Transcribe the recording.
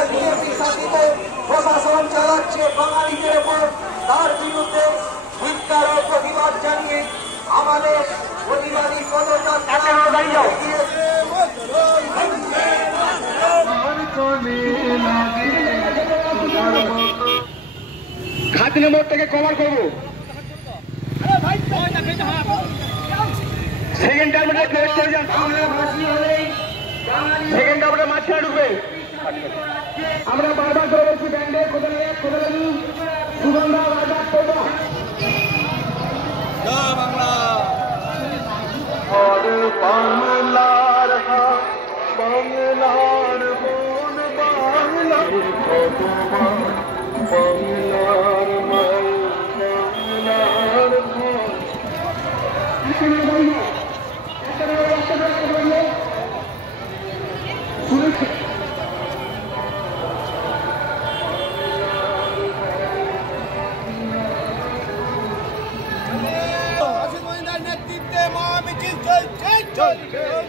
সরকার BJP শাসিত প্রশাসন চালাচ্ছে বাঙালিদের উপর, তার বিরুদ্ধে ধিক্কার ও প্রতিবাদ জানিয়ে আমাদের প্রতিবাদী পদযাত্রা খাদির মোড় থেকে কভার করবো। সেকেন্ড টার্মিনাল ক্লোজ করে যান, সেকেন্ড টার্মিনাল মাঝখানে ঢুকবে। আমরা বারবার করে বলছি ব্যান্ডের কোথায় সুগন্ধা বাজার করবো বাংলার বাংলার বোন বাংলার নেতৃত্বে মহামিছিল চলছে।